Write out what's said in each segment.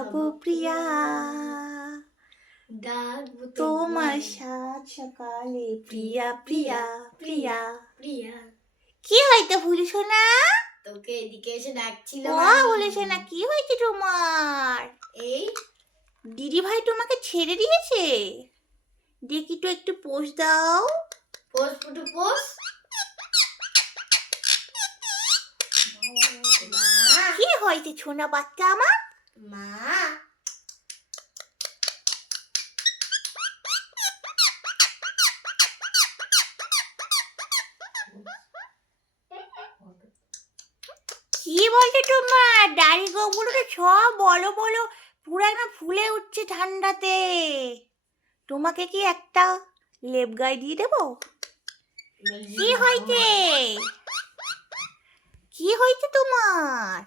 হব প্রিয়া, ডাকবো তোমার সাত সকালে প্রিয়া প্রিয়া প্রিয়া। প্রিয়া। কি হইতে ভুলিস না? তোকে এদিকে এসে ডাকছিল বলিস না, কি হয়েছে তোমার? এই দিদি ভাই তোমাকে ছেড়ে দিয়েছে? দেখি তো একটু পোষ দাও। পোষ ফুটু পোষ। মা কি হয়েছে ছোনা বাচ্চা আমার? মা কি বলছে তোমার? দাড়ি গোগুলো তো সব বলো বলো পুরো একদম ফুলে উঠছে ঠান্ডাতে। তোমাকে কি একটা লেপ গায়ে দিয়ে দেবো? কি হয়েছে? কি হয়েছে তোমার?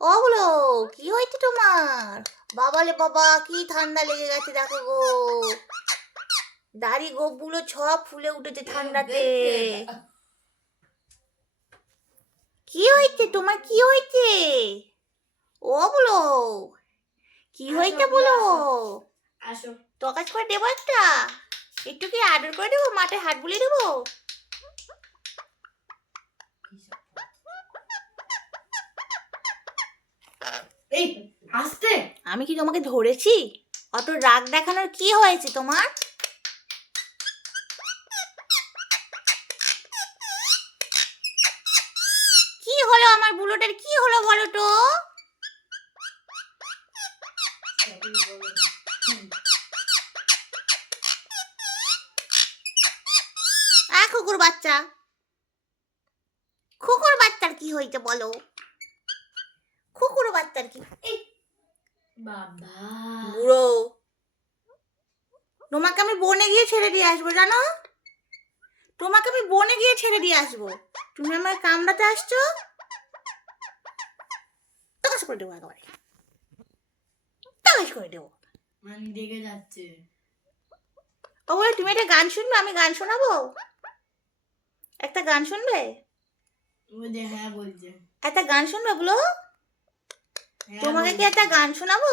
ওগুলো কি হয়েছে তোমার? বাবালে বাবা, কি ঠান্ডা লেগে গেছে দেখো গো। দাড়ি গোপগুলো সব ফুলে উঠেছে ঠান্ডাতে। কি হয়েছে তোমার? কি হয়েছে? ওগুলো কি হয়েছে বলো? আসো। তকাজ করে দেবো একটা? একটু কি আদর করে দেবো? মাথায় হাত বুলিয়ে দেবো? এই আস্তে। আমি কি তোমাকে ধরেছি? অত রাগ দেখানোর কি হয়েছে তোমার? কি হলো আমার বুলোটার? কি হলো বলো তো? কুকুর বাচ্চা, কুকুর বাচ্চার কি হয়েছে বলো? কুকুর বাচ্চার কি? বাবা বুড়ো, তোমাকে আমি বনে গিয়ে ছেড়ে দিয়ে আসবো জানো? তোমাকে আমি বনে গিয়ে ছেড়ে দিয়ে আসবো। তুমি আমার কামড়াতে আসছো? তাকাশ করে দেবো একেবারে, তাকাশ করে দেবো। মানে রেগে যাচ্ছে। ও বলে তুমি একটা গান শুনবে? আমি গান শোনাবো? একটা গান শুনবে? বলছে হ্যাঁ বলছে। একটা গান শুনবে বলো? হ্যাঁ তোমাকে কি বলছে। একটা গান শোনাবো?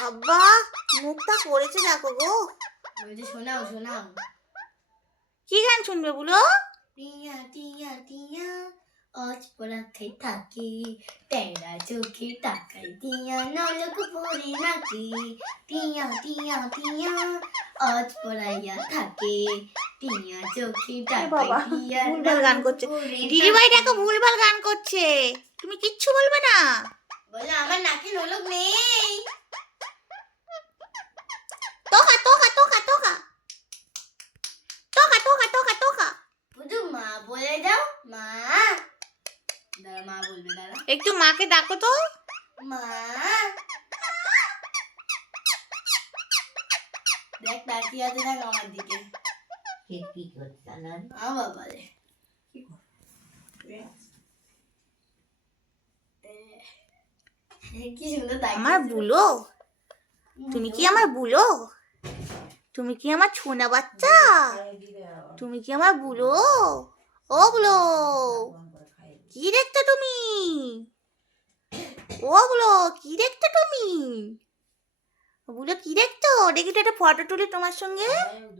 বাবা মুখটা করেছে দেখো গো। বলছে শোনাও শোনাও। কি গান শুনবে বলো? টিয়া টিয়া টিয়া আজ পড়াতে থাকি, তেরা চোখে তাকাই টিয়া নলক ভরে নাকি। টিয়া টিয়া টিয়া আজ পড়াইয়া থাকে, টিয়া চোখে তাকাই টিয়া ভুলভাল গান করছে। দিদিভাই দেখো ভুলভাল গান করছে, তুমি কিচ্ছু বলবে না? বলে আমার নাকে নলক নেই। তোকা তোকা তোকা তোকা তোকা তোকা তোকা তোকা। শুধু মা বলে যাও। মা দাঁড়া, মা বলবে দাঁড়া। একটু মাকে ডাকো তো। মা দেখ তাকিয়ে আছে দেখ আমার দিকে। কি করছে জানান? বাবা রে কি সুন্দর তাকিয়ে আমার বুলো, তুমি কি আমার বুলো? তুমি কি আমার ছোনা বাচ্চা? তুমি কি আমার বুলো? ও বুলো, কি দেখছো তুমি? ও বুলো, কি দেখছো তুমি? বুলো কি দেখছো? দেখি তো একটা ফটো তুলি তোমার সঙ্গে।